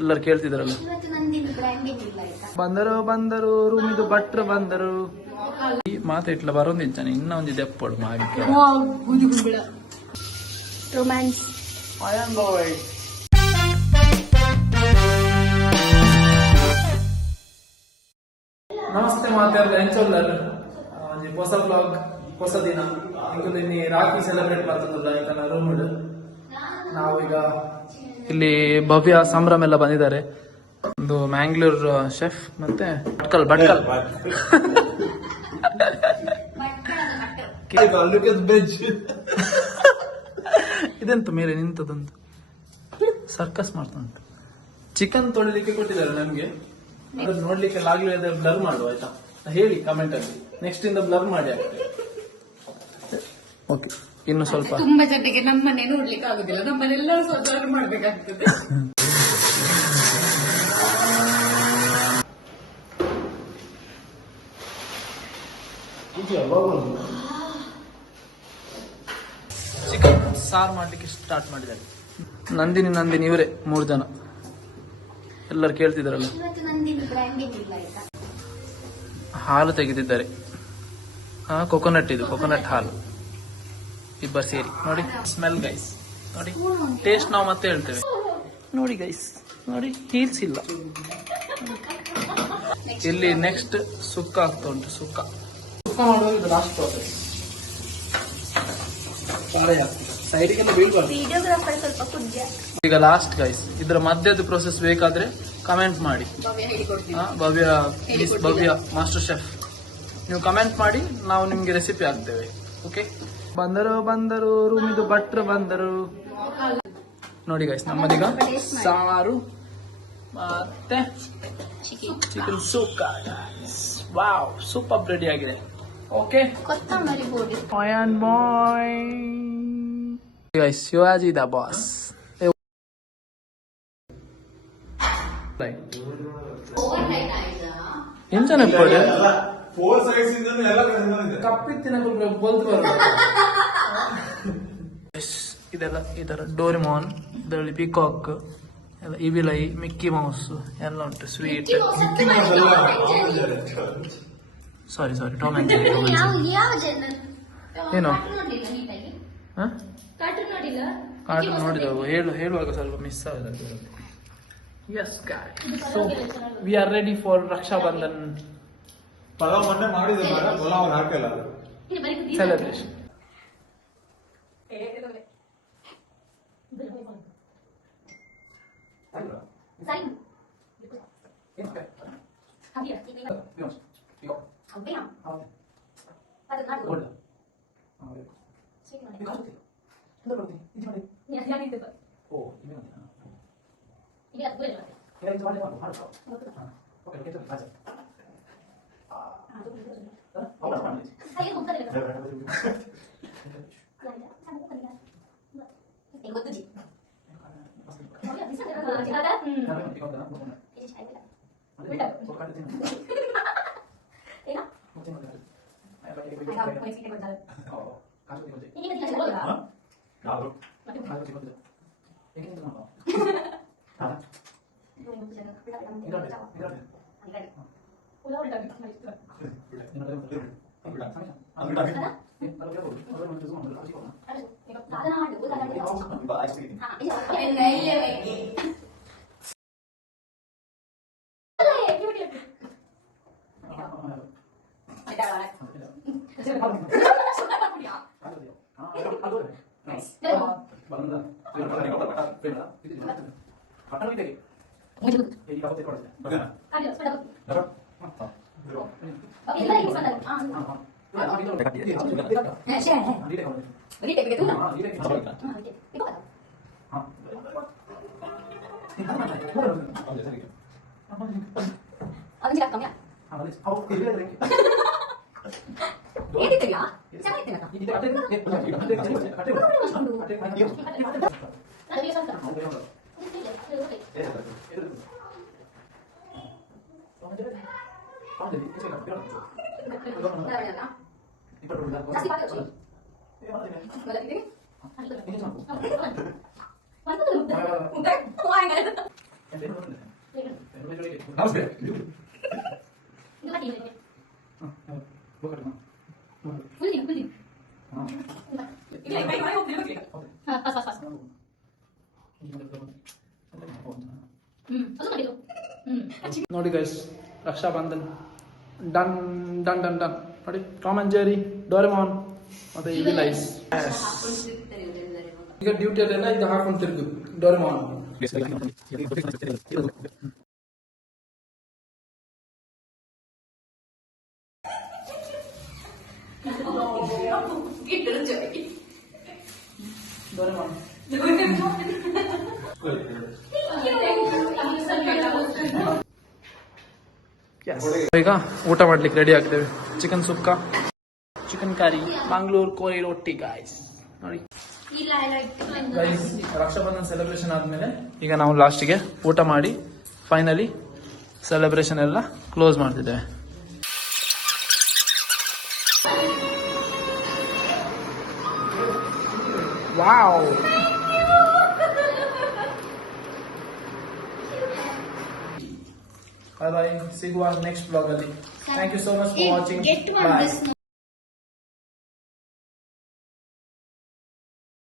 ಎಲ್ಲರೂ ಕೇಳ್ತಿದ್ರಲ್ಲ. ಬಂದರು ರೂಮಿದು ಭಟ್ರು ಬಂದರು. ಈ ಮಾತು ಇಟ್ಲ ಬರೋದಿದ್ದಾನೆ ಇನ್ನ ಒಂದಿದೆ ಎಪ್ಪಡು ಮಾವಿಕೆ ರೊಮ್ಯಾನ್ಸ್. ನಮಸ್ತೆ ಮಾತಾಡ್ಲ ಎಂಚೊಲ್ಲರ್ ಹೊಸ ಬ್ಲಾಗ್ ಹೊಸ ದಿನ ಇಂಕುದಿನಿ ರಾಖಿ ಸೆಲೆಬ್ರೇಟ್ ಮಾಡ್ತದಲ್ಲ ಯಾಕಂದ್ರೆ ರೂಮ್ ನಾವೀಗ ಇಲ್ಲಿ ಭವ್ಯ ಸಂಭ್ರಮ ಎಲ್ಲ ಬಂದಿದ್ದಾರೆ. ಒಂದು ಮ್ಯಾಂಗ್ಳೂರ್ ಶೆಫ್ ಮತ್ತೆ ಭಟ್ಕಲ್ ಇದೆಂತ ಮೇಲೆ ನಿಂತದಂತ ಸರ್ಕಸ್ ಮಾಡ್ತಾ ಉಂಟು. ಚಿಕನ್ ತೊಳಿಲಿಕ್ಕೆ ಕೊಟ್ಟಿದ್ದಾರೆ ನಮ್ಗೆ, ಅದನ್ನ ನೋಡ್ಲಿಕ್ಕೆ ಆಗ್ಲಿಲ್ಲ ಬ್ಲರ್ ಮಾಡುವ ಆಯ್ತಾ, ಹೇಳಿ ಕಮೆಂಟ್ ಅಲ್ಲಿ ನೆಕ್ಸ್ಟ್ ಇಂದ ಬ್ಲರ್ ಮಾಡಿ ಆಗ್ತದೆ. ಓಕೆ, ಇನ್ನು ಸ್ವಲ್ಪ ತುಂಬಾ ಜನರಿಗೆ ನಮ್ಮನೆ ನೋಡ್ಲಿಕ್ಕೆ ಆಗುದಿಲ್ಲ, ನಮ್ಮನೆಲ್ಲರೂ ಸ್ವಲ್ಪ ಮಾಡ್ಬೇಕಾಗ್ತದೆ. ಚಿಕನ್ ಸಾರು ಮಾಡ್ಲಿಕ್ಕೆ ಸ್ಟಾರ್ಟ್ ಮಾಡಿದ್ದಾರೆ. ನಂದಿನಿ ಇವರೇ 3 ಜನ. ಎಲ್ಲರೂ ಕೇಳ್ತಿದಾರಲ್ಲ. ಹಾಲು ತೆಗೆದಿದ್ದಾರೆ, ಕೊಕೊನಟ್, ಇದು ಕೊಕೊನಟ್ ಹಾಲು. ಇಬ್ಬರು ಸೇರಿ ನೋಡಿ, ಸ್ಮೆಲ್ ಗೈಸ್ ನೋಡಿ, ಟೇಸ್ಟ್ ನಾವು ಮತ್ತೆ ಹೇಳ್ತೇವೆ ನೋಡಿ ಗೈಸ್. ನೋಡಿ ಹೀಲ್ಸ್ ಇಲ್ಲ. ಇಲ್ಲಿ ನೆಕ್ಸ್ಟ್ ಸುಕ್ಕ ಆಗ್ತಾ ಉಂಟು. ಸುಕ್ಕ ಮಾಡುವಾಗ ಇದು ಲಾಸ್ಟ್ ಪ್ರಾಸೆಸ್. ಸೈಡಿಗೆಲ್ಲ ಬೀಳ್ಬಾರ್ದು. ಈಗ ಲಾಸ್ಟ್ ಗೈಸ್. ಇದರ ಮಧ್ಯದ ಪ್ರೊಸೆಸ್ ಬೇಕಾದ್ರೆ ಕಮೆಂಟ್ ಮಾಡಿ. ಭವ್ಯ ಮಾಸ್ಟರ್ ಶೆಫ್, ನೀವು ಕಮೆಂಟ್ ಮಾಡಿ, ನಾವು ನಿಮ್ಗೆ ರೆಸಿಪಿ ಹಾಕ್ತೇವೆ. ಓಕೆ, ಬಂದರು ರೂಮಿದು ಭಟ್ರು ಬಂದರು. ನೋಡಿ ಗೈಸ್, ನಮ್ಮದೀಗ ಸಾರು ಮತ್ತೆ chicken sukka. Wow, super ready ಆಗಿದೆ. Okay, guys, Shivaji the boss. ಎಂಚನ ಕಪ್ಪಿತ್ತಿನ ಇದೆಲ್ಲ ಇದರ ಡೋರಿಮಾನ್, ಇದರಲ್ಲಿ ಪಿಕಾಕ್ ಎಲ್ಲ, ಇವಿಲೈ, ಮಿಕ್ಕಿ ಮೌಸ್ ಎಲ್ಲ ಉಂಟು. Sweet, sorry Tom and Jerry. ಏನು ಕಾರ್ಟೂನ್ ನೋಡಿದವು, ಹೇಳುವಾಗ ಸ್ವಲ್ಪ ಮಿಸ್ ಆಗಿದೆ. Yes guys, so we are ready for Raksha Bandhan celebration. ನಮಸ್ತೆ. ನೋಡಿ ಗೈಸ್, ರಕ್ಷಾ ಬಂಧನ್ ಡನ್ ಡನ್ ಡನ್ ಡನ್ ನೋಡಿ. ಟಾಮ್ ಅಂಡ್ ಜೆರಿ, ಡೋರೆಮಾನ್ ಮತ್ತೆ ಇವಿಲ್ ಐಸ್. ಈಗ ಡ್ಯೂಟಿಯಲ್ಲೆಲ್ಲ ಇದು ಹಾಕೊಂಡು ತಿರುಗು ಡೋರೆಮಾನ್. ಡೋರೆಮಾನ್ ಈಗ ಊಟ ಮಾಡ್ಲಿಕ್ಕೆ ರೆಡಿ ಆಗ್ತೇವೆ. ಚಿಕನ್ ಸುಕ್ಕ, ಚಿಕನ್ ಕರಿ, ಮಂಗಳೂರು ಕೋಳಿ ರೊಟ್ಟಿ ಗಾಯ್ಸ್. ನೋಡಿ ಗೈಸ್, ರಕ್ಷಾಬಂಧನ್ ಸೆಲೆಬ್ರೇಷನ್ ಆದ್ಮೇಲೆ ಈಗ ನಾವು ಲಾಸ್ಟಿಗೆ ಊಟ ಮಾಡಿ ಫೈನಲಿ ಸೆಲೆಬ್ರೇಷನ್ ಎಲ್ಲ ಕ್ಲೋಸ್ ಮಾಡ್ತಿದ್ದೇವೆ. ವಾವ್, ಬಾಯ್ ಬಾಯ್, ಸಿಗುವ ನೆಕ್ಸ್ಟ್ ಬ್ಲಾಗ್ ಅಲ್ಲಿ. Thank you so much for watching. Bye.